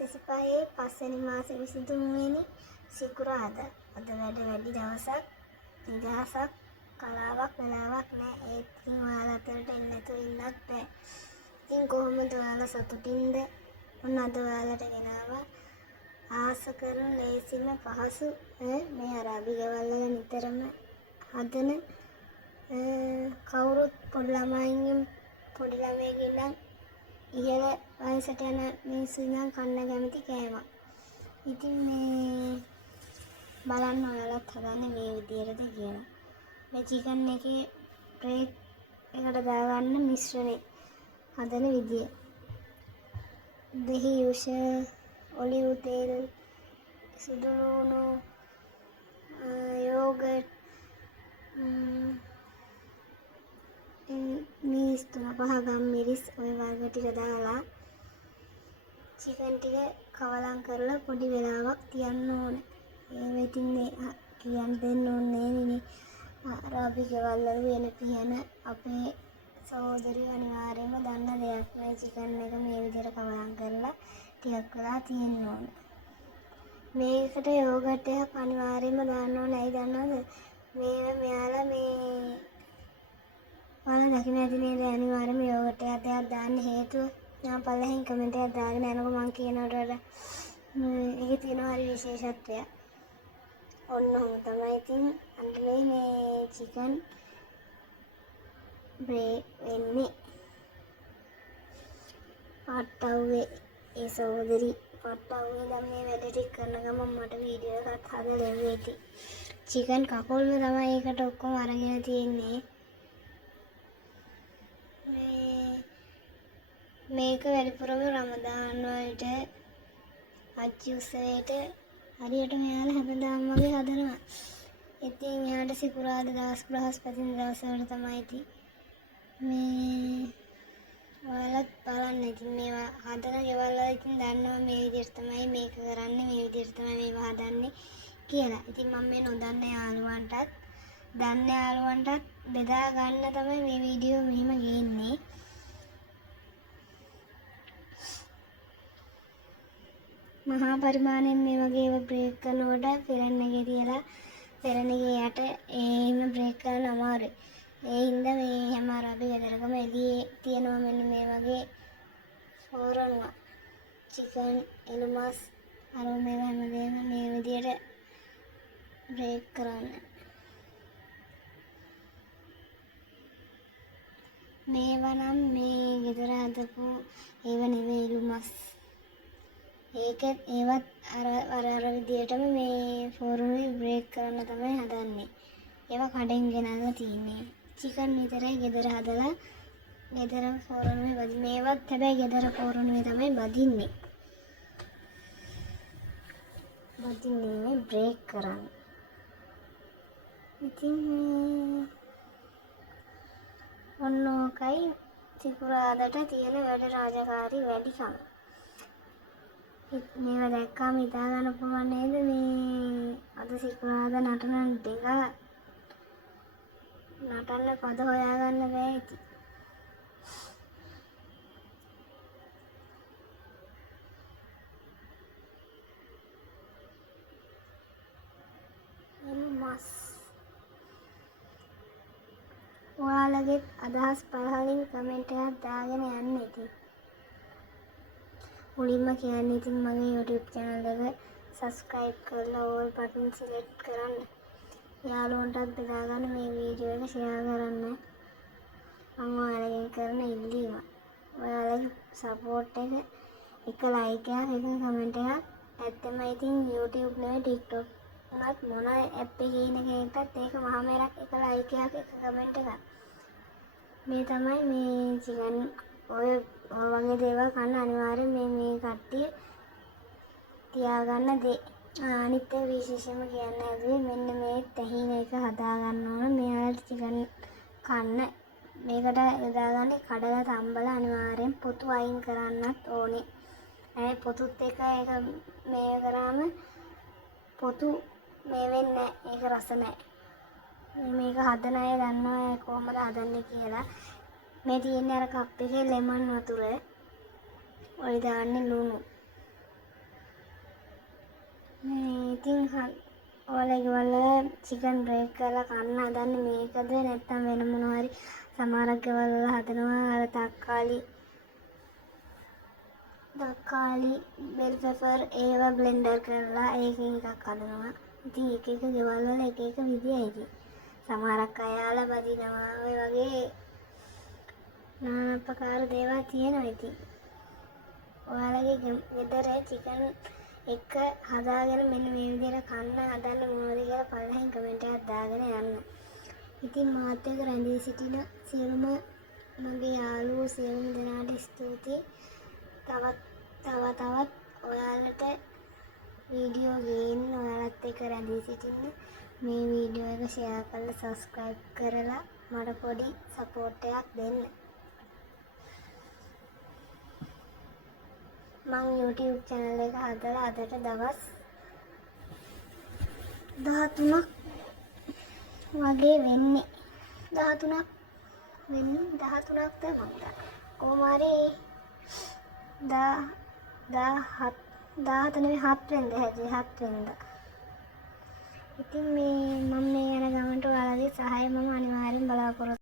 2025 පස්වෙනි මාසේ 23 වෙනි සිකුරාදා. අද වැඩි දවසක්, නිදහසක්, කලාවක් වෙලාවක් නෑ. ඒත් ඉතින් ඔයාලා අතරට එන්න නැතුව ඉන්නත් බෑ. ඉතින් කොහොමද ඔයාලා සතුටින්ද? ඔන්න අද ඔයාලට ගෙනාවා ආස කරන ලේසිම පහසු මේ අරාබි ගෙවල් වල නිතරම හදන කවුරුත් පොඩි ළමයෙක් ඉඳන් ඉහළ වයසට යන මිනිස්සු ඉඳන් කන්න කැමති කෑමක්. ඉතින් මේ බලන්න ඔයාලත් හදන්නේ මේ විදියටද කියලා. මේ චිකන් එකේ බ්‍රේක් එකට දාගන්න මිශ්‍රණය හදන විදිය. දහි යුෂ, ඔලිව් තෙල්, සුදු ලුණු, යෝගට්, මිරිස් 3-5 ගම් මිරිස් ඔය වර්ග ටික දාලා චිකන් ටික කවලම් කරලා පොඩි වෙලාවක් තියන්න ඕනේ. ඒ වෙතින් කියන්න දෙන්න ඕනේ නේ අරාබි ගෙවල් වල වෙන පියන අපේ සහෝදරියෝ අනිවාර්යයෙන්ම දන්න දෙයක්. මේ චිකන් එක මේ විදිහට කවලම් කරලා ටිකක් වෙලා තියෙන්න ඕනේ. මේකට යෝගට් එකක් අනිවාර්යයෙන්ම දාන්න ඕනේ. ඇයි දන්නවද? මෙයාලා ඔයාලා දකින්න ඇති නේද? අනිවාර්යයෙන්ම යෝගට් එකක් දාන්න හේතුව මම පල්ලෙහින් කමෙන්ට් එකක් දාගෙන යනකොට මම කියනකොට ඒකේ තියෙන හරි විශේෂත්වයක්. ඔන්න ඔහොම තමයි. ඉතින් අන්තිමේ මේ චිකන් බ්‍රේක් වෙන්නේ. පට්ටව්වේ ඒ සහෝදරි පට්ටව්වේ දැන් මේ වැඩ ටික කරන ගමන් මට වීඩියෝ එකක් හදලා ලැබෙති. චිකන් කකුල්ම තමයි ඒකට ඔක්කොම අරගෙන තියෙන්නේ. මේක වැඩිපුරම රමදාන් වලට හජ් උත්සවයට හරියට මෙයාලා හැමදාම වගේ හදනවා. ඉතින් එයාට සිකුරාදා දවස් බ්‍රහස්පතින්දා දවස් වල තමයි ඉතින් මේ ඔයාලත් බලන්න. ඉතින් මේවා හදන ගෙවල් වල ඉතින් දන්නවා මේ විදිහට තමයි මේක කරන්නේ, මේ විදිහට තමයි මේවා හදන්නේ කියලා. ඉතින් මම මේ නොදන්න යාළුවන්ටත් දන්න යාළුවන්ටත් බෙදා ගන්න තමයි මේ වීඩියෝ මෙහිම ගේන්නේ. මහා පරිමාණයෙන් මේ වගේ බ්‍රේක් කරනකොට පෙරන්නගේ තියලා පෙරණගේ යට එහෙම බ්‍රේක් කරන්න අමාරුයි. ඒ හින්දා මේ හැම අරාබි ගෙදරකම එළියේ තියෙනවා මෙන්න මේ වගේ ෆෝරන්ව චිකන් එළුමස් අර මේවා හැමදේම මේ විදියට බ්‍රේක් කරන්න. මේවා නම් මේ ගෙදර හදපු ඒව නෙවෙයි එළුමස්. ඒවත් අර විදියටම මේ ෆෝරනුයි බ්‍රේක් කරන්න තමයි හදන්නේ. ඒවා කඩෙන් ගෙනල්ලා තියෙන්නේ. චිකන් විතරයි ගෙදර හදලා ගෙදර ෆෝරනුයි බදින්නේ. මේවත් හැබැයි ගෙදර ෆෝරනුයි තමයි බදින්නේ. බදින්නේ බ්‍රේක් කරන්න. ඉතින් ඔන්න ඕකයි සිකුරාදට තියෙන වැඩ රාජකාරී වැඩිකම. මේවා දැක්කාම හිතා ගන්න පුළුවන් නේද මේ අද සිකුරාදා නටන ටික නටන්න පද හොයාගන්න බෑ ඉතින්. මස් ඔයාලගේ අදහස් පහලින් කමෙන්ට් එකක් දාගෙන යන්න ඉතින්. මුලින්ම කියන්නේ ඉතින් මගේ YouTube channel එක subscribe කරලා all button select කරන්න. යාළුවන්ටත් බෙදා ගන්න මේ වීඩියෝ එක share කරන්න. මම ඔයාලගෙන් කරන ඉල්ලීම. ඔයාලගේ support එක like එකක් එක comment එකක් ඇත්තම ඉතින් YouTube නෙවෙයි TikTok උනත් මොන app එකේ ඉන්න කෙනෙක්ටත් ඒක මහා මෙරක් එක like එකක් එක comment එකක්. මේ තමයි මේ චිකන් ඔය වගේ දේවල් කන්න අනිවාර්යෙන් මේ කට්ටිය තියාගන්න දේ. අනිත් එක විශේෂයෙන්ම කියන්න හැදුවේ මෙන්න මේ තැහින එක හදා ගන්න ඕන. මෙයාට චිකන් කන්න මේකට යොදාගන්නේ කඩලා තම්බලා අනිවාර්යෙන් පොතු අයින් කරන්නත් ඕනේ. ඒ පොතුත් එක ඒක මේ කරාම පොතු මේ වෙන්නේ ඒක රස නැහැ. මේක හදන අය දන්නවා කොහොමද හදන්නේ කියලා. මේ තියෙන්නේ අර කප් එකේ ලෙමන් වතුර. ඔය දාන්නේ ලුණු. ඉතින් ඔයාලගේ වල චිකන් බ්‍රේක් කරලා කන්න හදන්නේ මේකද නැත්නම් වෙන මොනවා හරි සමහරක් ගෙවල් වල හදනවා අර තක්කාලි බෙල් පෙපර් ඒවා බ්ලෙන්ඩර් කරලා ඒකෙන් එකක් හදනවා. ඉතින් එක එක ගෙවල් වල එක එක විදියයි ඉතින්. සමහරක් අය ආලා බදිනවා ඔය වගේ নানা ආකාර දේවල් තියෙනවා ඉතින්. ඔයාලගේ ගෙදර චිකන් එක හදාගෙන මෙන්න මේ විදිහට කන්න හදන්න මොනවද කියලා පල්ලෙහින් කමෙන්ට් එකක් දාගෙන යන්න. ඉතින් මාත් එක්ක රැඳී සිටින සියලුම මගේ යාළුවෝ සියලුම දෙනාට ස්තුතියි. තවත් ඔයාලට වීඩියෝ ගේන්න ඔයාලත් එක්ක රැඳී සිටින්න. මේ වීඩියෝ එක ෂෙයා කරලා සබ්ස්ක්‍රයිබ් කරලා මට පොඩි සපෝට් එකක් දෙන්න. මම YouTube channel එක හදලා අදට දවස් 13ක් වගේ වෙන්නේ. 13ක් වෙන්නේ 13ක්ද මන්ද. කොහොම හරි 17 නෙවෙයි 7 වෙනිදා හැදුවේ 7 වෙනිදා. ඉතින් මම මේ යන ගමන්ට ඔයාලගේ සහාය මම අනිවාර්යෙන් බලාපොරොත්තු